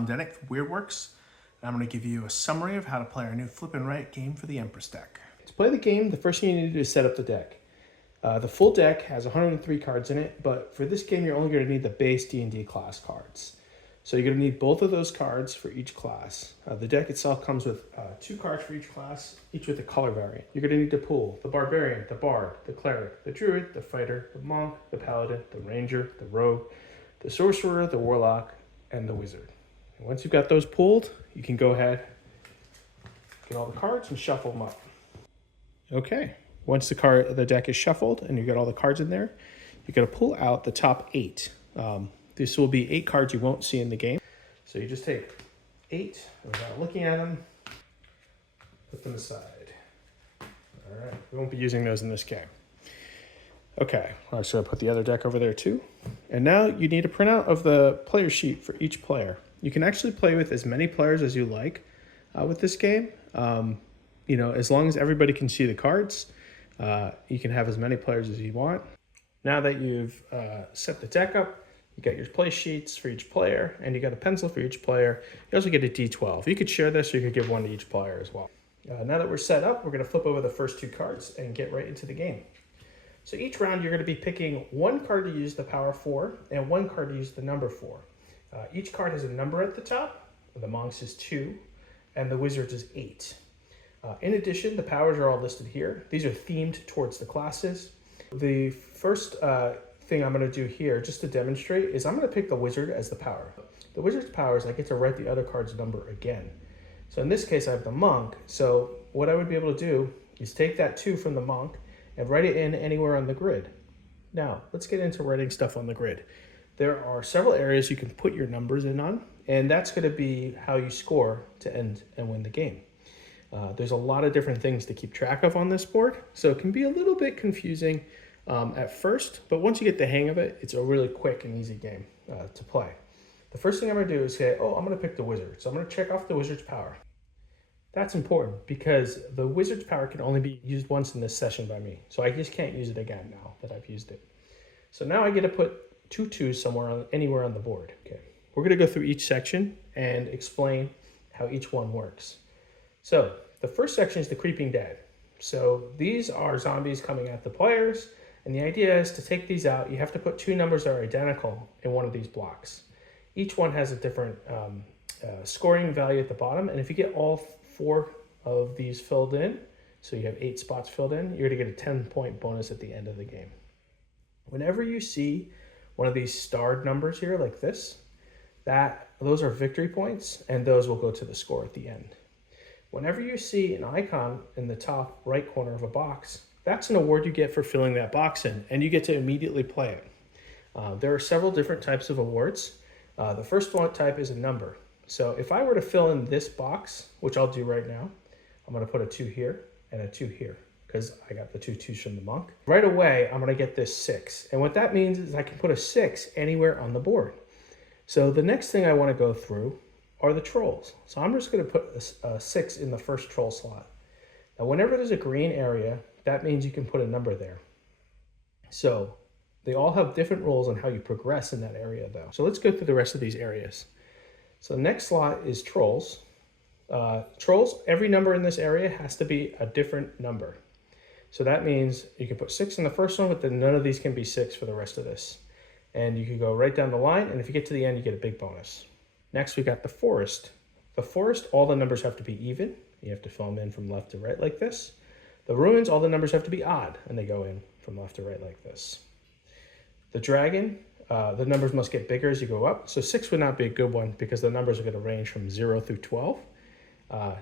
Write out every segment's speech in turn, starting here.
Tom Denick from WeirdWorks, and I'm going to give you a summary of how to play our new flip and right game for the Empress deck. To play the game, the first thing you need to do is set up the deck. The full deck has 103 cards in it, but for this game you're only going to need the base D&D class cards. So you're going to need both of those cards for each class. The deck itself comes with 2 cards for each class, each with a color variant. You're going to need to pull the Barbarian, the Bard, the Cleric, the Druid, the Fighter, the Monk, the Paladin, the Ranger, the Rogue, the Sorcerer, the Warlock, and the Wizard. And once you've got those pulled, you can go ahead, get all the cards and shuffle them up. Okay, once the deck is shuffled and you got all the cards in there, you're going to pull out the top 8. This will be 8 cards you won't see in the game. So you just take 8 without looking at them, put them aside. All right, we won't be using those in this game. Okay, so I put the other deck over there too. And now you need a printout of the player sheet for each player. You can actually play with as many players as you like with this game. You know, as long as everybody can see the cards, you can have as many players as you want. Now that you've set the deck up, you got your play sheets for each player, and you got a pencil for each player. You also get a D12. You could share this, or you could give one to each player as well. Now that we're set up, we're going to flip over the first 2 cards and get right into the game. So each round, you're going to be picking 1 card to use the power 4 and 1 card to use the number 4. Each card has a number at the top. The Monk's is 2, and the Wizard's is 8. In addition, the powers are all listed here. These are themed towards the classes. The first thing I'm going to do here, just to demonstrate, is I'm going to pick the Wizard as the power. The Wizard's power is I get to write the other card's number again. So in this case, I have the Monk. So what I would be able to do is take that 2 from the Monk and write it in anywhere on the grid. Now, let's get into writing stuff on the grid. There are several areas you can put your numbers in on, and that's going to be how you score to end and win the game. There's a lot of different things to keep track of on this board, so it can be a little bit confusing at first, but once you get the hang of it, it's a really quick and easy game to play. The first thing I'm going to do is say, oh, I'm going to pick the Wizard. So I'm going to check off the Wizard's power. That's important because the Wizard's power can only be used once in this session by me. So I just can't use it again now that I've used it. So now I get to put 2 2s somewhere, anywhere on the board. Okay, we're going to go through each section and explain how each one works. So the first section is the Creeping Dead. So these are zombies coming at the players. And the idea is to take these out, you have to put 2 numbers that are identical in one of these blocks. Each one has a different scoring value at the bottom. And if you get all 4 of these filled in, so you have 8 spots filled in, you're going to get a 10-point bonus at the end of the game. Whenever you see one of these starred numbers here like this, those are victory points, and those will go to the score at the end. Whenever you see an icon in the top right corner of a box, that's an award you get for filling that box in, and you get to immediately play it. There are several different types of awards. The first one type is a number. So if I were to fill in this box, which I'll do right now, I'm going to put a 2 here and a 2 here because I got the 2 2s from the Monk. Right away, I'm going to get this 6. And what that means is I can put a 6 anywhere on the board. So the next thing I want to go through are the trolls. So I'm just going to put a 6 in the first troll slot. Now, whenever there's a green area, that means you can put a number there. So they all have different rules on how you progress in that area though. So let's go through the rest of these areas. So the next slot is trolls. Trolls, every number in this area has to be a different number. So that means you can put 6 in the first one, but then none of these can be 6 for the rest of this. And you can go right down the line, and if you get to the end, you get a big bonus. Next, we got the forest. The forest, all the numbers have to be even. You have to fill them in from left to right like this. The ruins, all the numbers have to be odd, and they go in from left to right like this. The dragon, the numbers must get bigger as you go up. So 6 would not be a good one because the numbers are going to range from 0 through 12.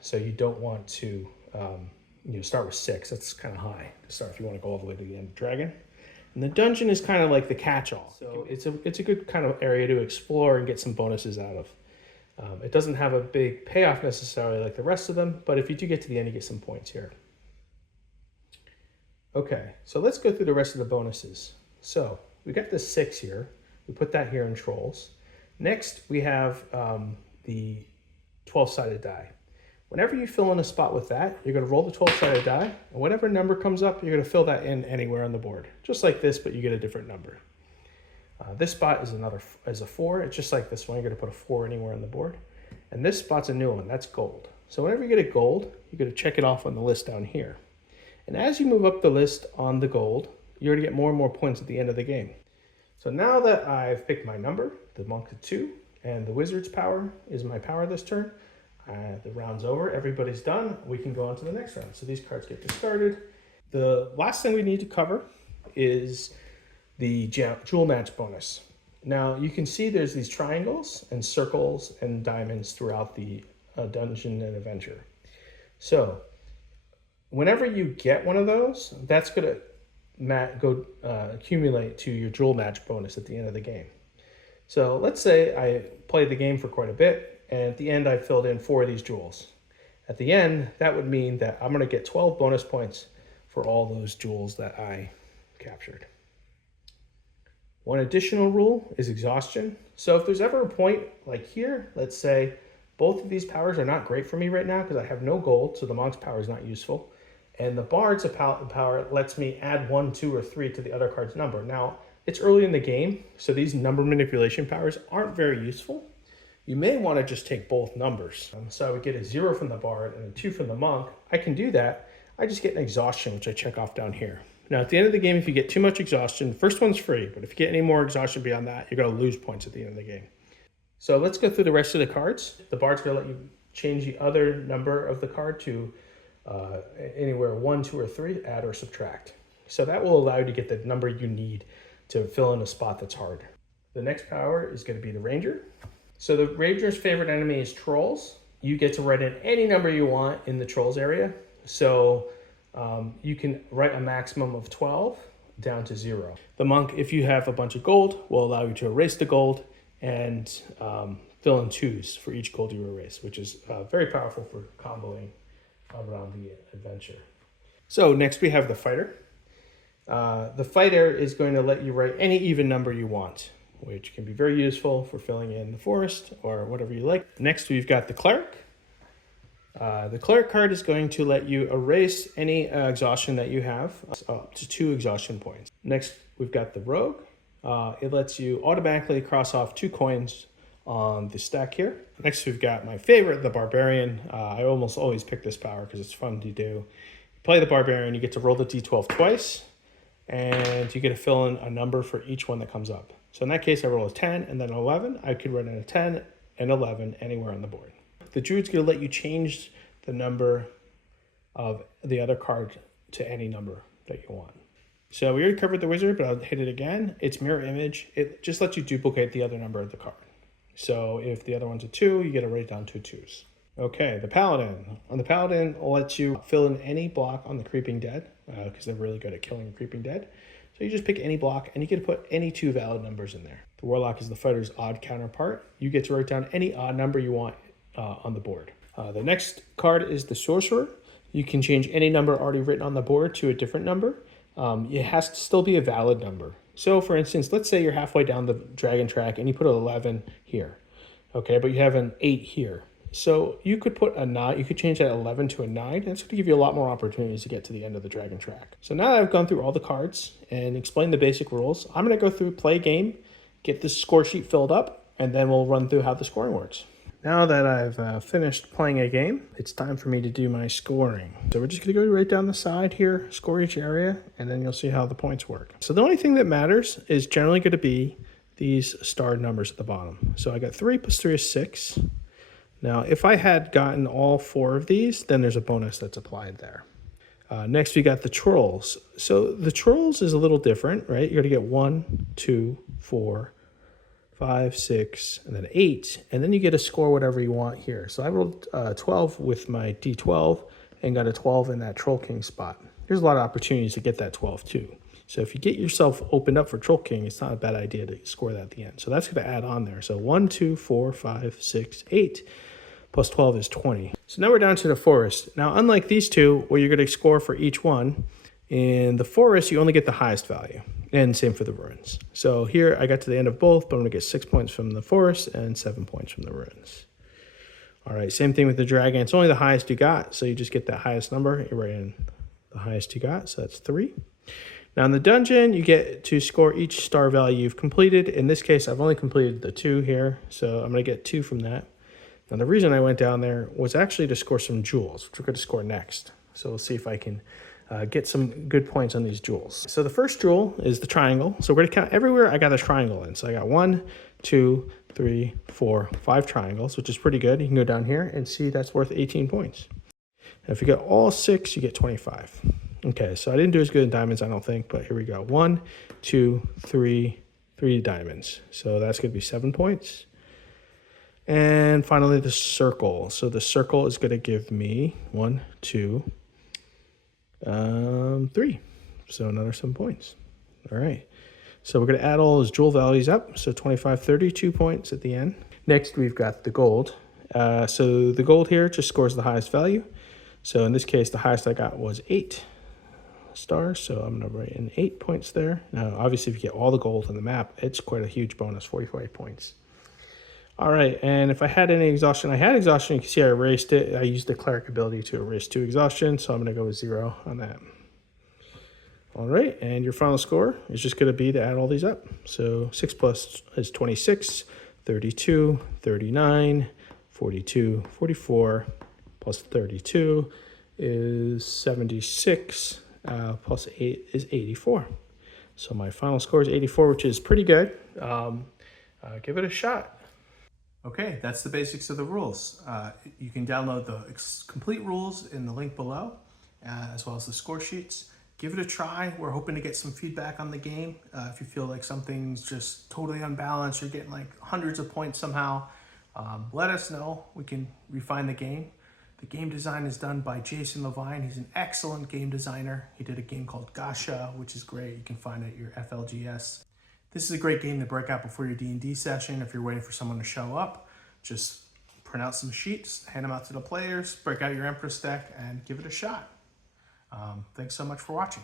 So you don't want to start with 6. That's kind of high to start if you want to go all the way to the end of dragon. And the dungeon is kind of like the catch-all. So it's a good kind of area to explore and get some bonuses out of. It doesn't have a big payoff necessarily like the rest of them, but if you do get to the end, you get some points here. Okay, so let's go through the rest of the bonuses. So we got the 6 here. We put that here in trolls. Next, we have the 12-sided die. Whenever you fill in a spot with that, you're going to roll the 12-sided die, and whatever number comes up, you're going to fill that in anywhere on the board. Just like this, but you get a different number. This spot is a 4. It's just like this one. You're going to put a 4 anywhere on the board. And this spot's a new one. That's gold. So whenever you get a gold, you're going to check it off on the list down here. And as you move up the list on the gold, you're going to get more and more points at the end of the game. So now that I've picked my number, the monk to 2, and the wizard's power is my power this turn, the round's over, everybody's done, we can go on to the next round. So these cards get discarded. The last thing we need to cover is the jewel match bonus. Now you can see there's these triangles and circles and diamonds throughout the dungeon and adventure. So whenever you get one of those, that's going to accumulate to your jewel match bonus at the end of the game. So let's say I played the game for quite a bit, and at the end I filled in 4 of these jewels. At the end, that would mean that I'm going to get 12 bonus points for all those jewels that I captured. One additional rule is exhaustion. So if there's ever a point like here, let's say both of these powers are not great for me right now because I have no gold, so the monk's power is not useful. And the bard's power lets me add 1, 2, or 3 to the other card's number. Now, it's early in the game, so these number manipulation powers aren't very useful. You may want to just take both numbers. So I would get a 0 from the bard and a 2 from the monk. I can do that. I just get an exhaustion, which I check off down here. Now, at the end of the game, if you get too much exhaustion, the first one's free, but if you get any more exhaustion beyond that, you're going to lose points at the end of the game. So let's go through the rest of the cards. The bard's going to let you change the other number of the card to anywhere 1, 2, or 3, add or subtract. So that will allow you to get the number you need to fill in a spot that's hard. The next power is going to be the ranger. So the ranger's favorite enemy is trolls. You get to write in any number you want in the trolls area. So you can write a maximum of 12 down to 0. The monk, if you have a bunch of gold, will allow you to erase the gold and fill in 2s for each gold you erase, which is very powerful for comboing around the adventure. So next we have the fighter. The fighter is going to let you write any even number you want, which can be very useful for filling in the forest or whatever you like. Next we've got the cleric. The cleric card is going to let you erase any exhaustion that you have, up to 2 exhaustion points. Next we've got the rogue. It lets you automatically cross off 2 coins on the stack here. Next we've got my favorite, the barbarian. I almost always pick this power because it's fun to do. You play the barbarian, you get to roll the d12 twice, and you get to fill in a number for each one that comes up. So in that case, I roll a 10 and then an 11. I could run in a 10 and 11 anywhere on the board. The druid's going to let you change the number of the other card to any number that you want. So we already covered the wizard, but I'll hit it again. It's mirror image. It just lets you duplicate the other number of the card. So if the other one's a 2, you get to write down 2 2s. Okay, the paladin. On the paladin, I'll let you fill in any block on the creeping dead because they're really good at killing creeping dead. So you just pick any block and you get to put any 2 valid numbers in there. The warlock is the fighter's odd counterpart. You get to write down any odd number you want on the board. The next card is the sorcerer. You can change any number already written on the board to a different number. It has to still be a valid number. So for instance, let's say you're halfway down the dragon track and you put an 11 here, okay, but you have an 8 here. So you could put a 9, you could change that 11 to a 9. That's going to give you a lot more opportunities to get to the end of the dragon track. So now that I've gone through all the cards and explained the basic rules, I'm going to go through, play a game, get this score sheet filled up, and then we'll run through how the scoring works. Now that I've finished playing a game, it's time for me to do my scoring. So we're just going to go right down the side here, score each area, and then you'll see how the points work. So the only thing that matters is generally going to be these starred numbers at the bottom. So I got 3 plus 3 is 6. Now, if I had gotten all 4 of these, then there's a bonus that's applied there. Next, we got the trolls. So the trolls is a little different, right? You're going to get 1, 2, 4, 5, 6, and then 8, and then you get to score whatever you want here. So I rolled 12 with my D12 and got a 12 in that Troll King spot. There's a lot of opportunities to get that 12 too. So if you get yourself opened up for Troll King, it's not a bad idea to score that at the end. So that's going to add on there. So 1, 2, 4, 5, 6, 8, plus 12 is 20. So now we're down to the forest. Now, unlike these two, where you're going to score for each one, in the forest, you only get the highest value. And same for the ruins. So here I got to the end of both, but I'm going to get 6 points from the forest and 7 points from the ruins. All right, same thing with the dragon. It's only the highest you got, so you just get that highest number. You write in the highest you got, so that's 3. Now in the dungeon, you get to score each star value you've completed. In this case, I've only completed the 2 here, so I'm going to get 2 from that. Now the reason I went down there was actually to score some jewels, which we're going to score next. So we'll see if I can get some good points on these jewels. So the first jewel is the triangle. So we're going to count everywhere I got a triangle in. So I got 1, 2, 3, 4, 5 triangles, which is pretty good. You can go down here and see that's worth 18 points. Now if you get all 6, you get 25. Okay, so I didn't do as good in diamonds, I don't think, but here we go. 1, 2, 3 diamonds. So that's going to be 7 points. And finally, the circle. So the circle is going to give me 1, 2, 3. So another 7 points. All right. So we're going to add all those jewel values up. So 25, 32 points at the end. Next, we've got the gold. So the gold here just scores the highest value. So in this case, the highest I got was 8 stars. So I'm going to write in 8 points there. Now, obviously, if you get all the gold in the map, it's quite a huge bonus, 45 points. All right, and if I had any exhaustion, I had exhaustion. You can see I erased it. I used the cleric ability to erase 2 exhaustion, so I'm going to go with 0 on that. All right, and your final score is just going to be to add all these up. So 6 plus is 26, 32, 39, 42, 44, plus 32 is 76, plus 8 is 84. So my final score is 84, which is pretty good. Give it a shot. Okay, that's the basics of the rules. You can download the complete rules in the link below, as well as the score sheets. Give it a try. We're hoping to get some feedback on the game. If you feel like something's just totally unbalanced, you're getting like hundreds of points somehow, let us know. We can refine the game. The game design is done by Jason Levine. He's an excellent game designer. He did a game called Gasha, which is great. You can find it at your FLGS. This is a great game to break out before your D&D session. If you're waiting for someone to show up, just print out some sheets, hand them out to the players, break out your Empress deck, and give it a shot. Thanks so much for watching.